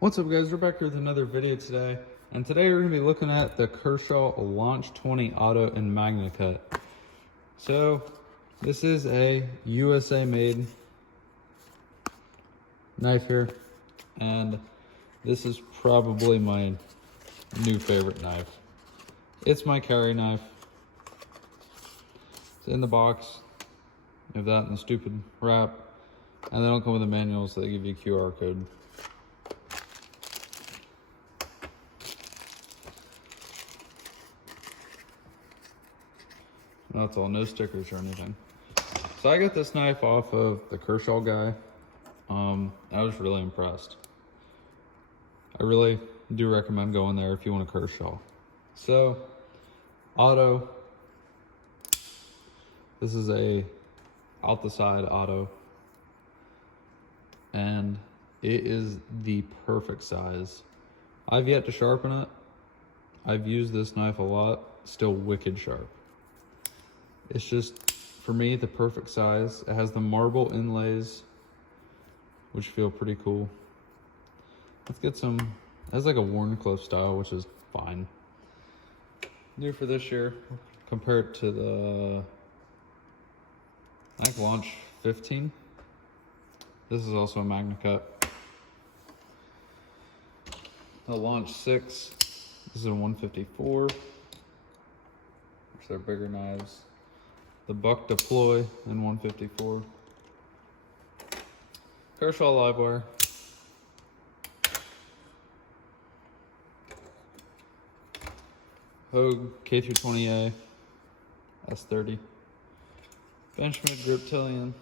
What's up guys, we're back here with another video today, and today we're going to be looking at the Kershaw Launch 20 Auto in Magnacut. So this is a USA made knife here, and this is probably my new favorite knife. It's my carry knife. It's in the box. You have that in the stupid wrap, and they don't come with a manual, so they give you a QR code. That's all, no stickers or anything. So I got this knife off of the Kershaw guy. I was really impressed. I really do recommend going there if you want a Kershaw. So, auto. This is a out the side auto. And it is the perfect size. I've yet to sharpen it. I've used this knife a lot, still wicked sharp. It's just, for me, the perfect size. It has the marble inlays, which feel pretty cool. Let's get some, it has like a Warncliffe style, which is fine. New for this year, compare it to the, I think Launch 15. This is also a Magnacut. The Launch 6, this is a 154, which they're bigger knives. The Buck Deploy in 154. Kershaw Livewire. Hogue K-20A S30. Benchmade Griptilian.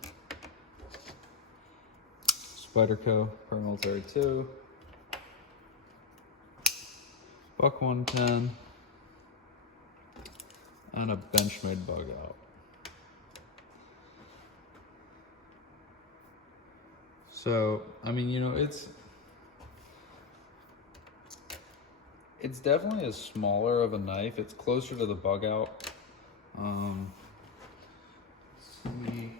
Spyderco Paramilitary 2. Buck 110. And a Benchmade Bug Out. So, I mean, you know, it's definitely a smaller of a knife. It's closer to the Bug Out. Let's see.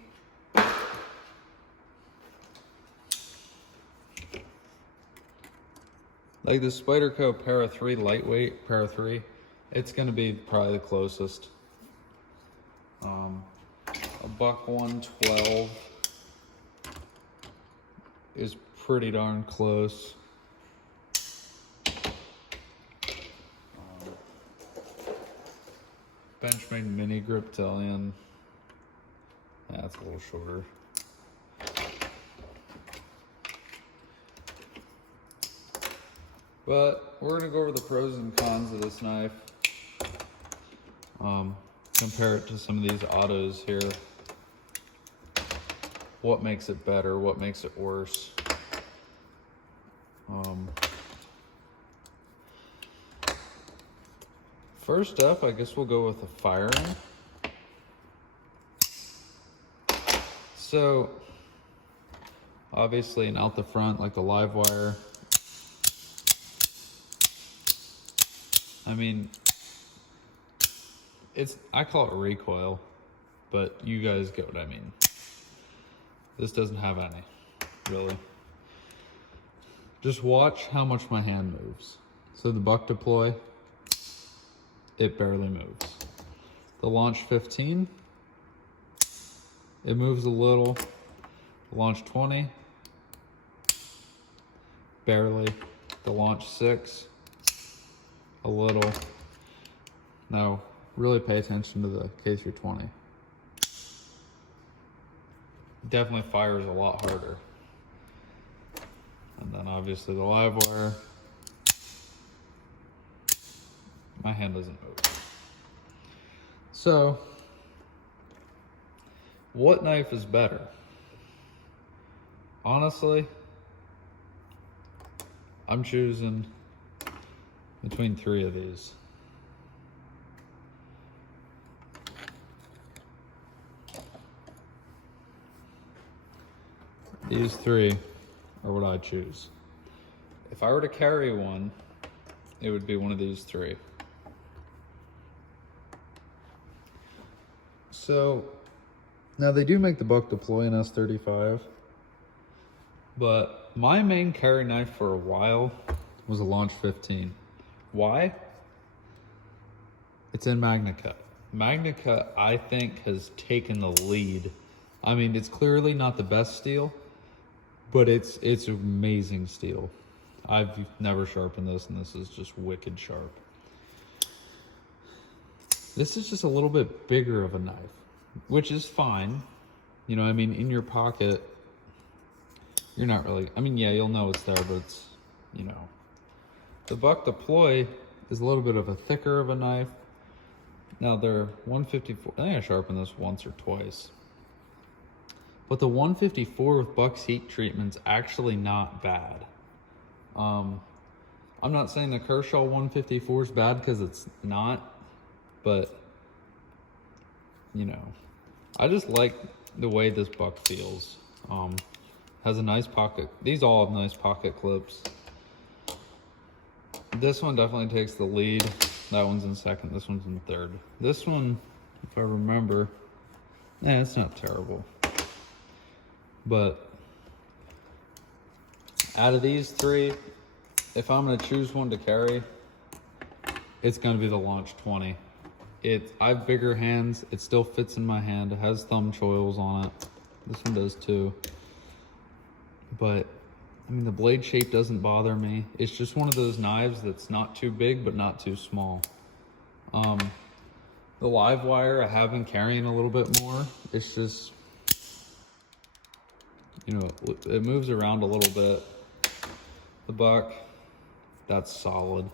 Like the Spyderco Para 3 lightweight, Para 3, it's gonna be probably the closest. A Buck 112 is pretty darn close. Benchmade Mini Griptilian, that's a little shorter. But we're gonna go over the pros and cons of this knife. Compare it to some of these autos here. What makes it better? What makes it worse? First up, I guess we'll go with the firing. So, obviously, and out the front, like the Livewire. I mean, I call it recoil, but you guys get what I mean. This doesn't have any, really. Just watch how much my hand moves. So the Buck Deploy, it barely moves. The Launch 15, it moves a little. The Launch 20, barely. The Launch 6, a little. Now, really pay attention to the K-20. Definitely fires a lot harder. And then obviously the Livewire. My hand doesn't move. So, what knife is better? Honestly, I'm choosing between three of these. These three are what I choose. If I were to carry one, it would be one of these three. So, now they do make the Buck Deploy in S35, but my main carry knife for a while was a Launch 15. Why? It's in Magnacut. Magnacut, I think, has taken the lead. I mean, it's clearly not the best steel, but it's amazing steel. I've never sharpened this, and this is just wicked sharp. This is just a little bit bigger of a knife, which is fine. You know, I mean, in your pocket, you're not really, I mean, yeah, you'll know it's there, but it's, you know. The buck deploy is a little bit of a thicker of a knife. Now they're 154, I think I sharpened this once or twice. But the 154 with Buck's heat treatment's actually not bad. I'm not saying the Kershaw 154 is bad, because it's not, but you know, I just like the way this buck feels. Has a nice pocket. These all have nice pocket clips. This one definitely takes the lead. That one's in second, this one's in third. This one, if I remember, it's not terrible. But out of these three, if I'm gonna choose one to carry, it's gonna be the Launch 20. I have bigger hands, it still fits in my hand, it has thumb choils on it. This one does too. But I mean, the blade shape doesn't bother me. It's just one of those knives that's not too big, but not too small. The live wire I have been carrying a little bit more. It's just, you know, it moves around a little bit. The buck, that's solid.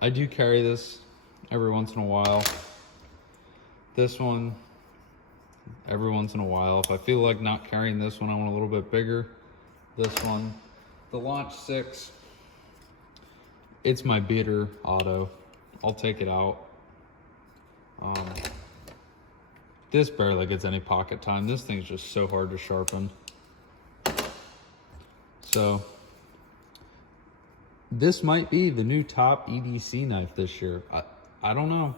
I do carry this every once in a while. This one, every once in a while. If I feel like not carrying this one, I want a little bit bigger. This one, the Launch 6, it's my beater auto. I'll take it out. This barely gets any pocket time. This thing's just so hard to sharpen. So this might be the new top EDC knife this year. I don't know.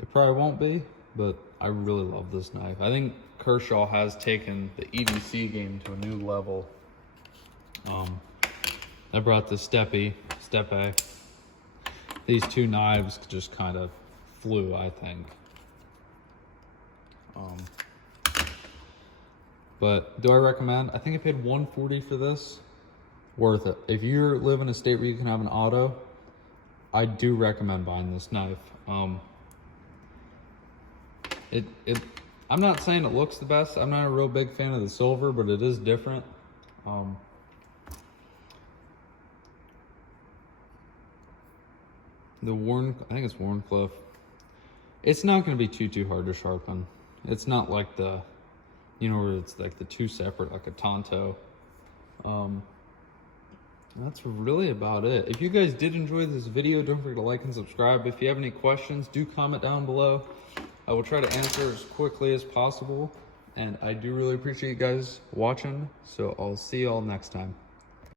It probably won't be, but I really love this knife. I think Kershaw has taken the EDC game to a new level. I brought the Step A. These two knives just kind of flew, I think. But do I recommend? I think I paid $140 for this. Worth it. If you live in a state where you can have an auto, I do recommend buying this knife. I'm not saying it looks the best. I'm not a real big fan of the silver, but it is different. I think it's Warncliffe. It's not going to be too hard to sharpen. It's not like the, you know, where it's like the two separate, like a Tonto. That's really about it. If you guys did enjoy this video, don't forget to like and subscribe. If you have any questions, do comment down below. I will try to answer as quickly as possible. And I do really appreciate you guys watching. So I'll see you all next time.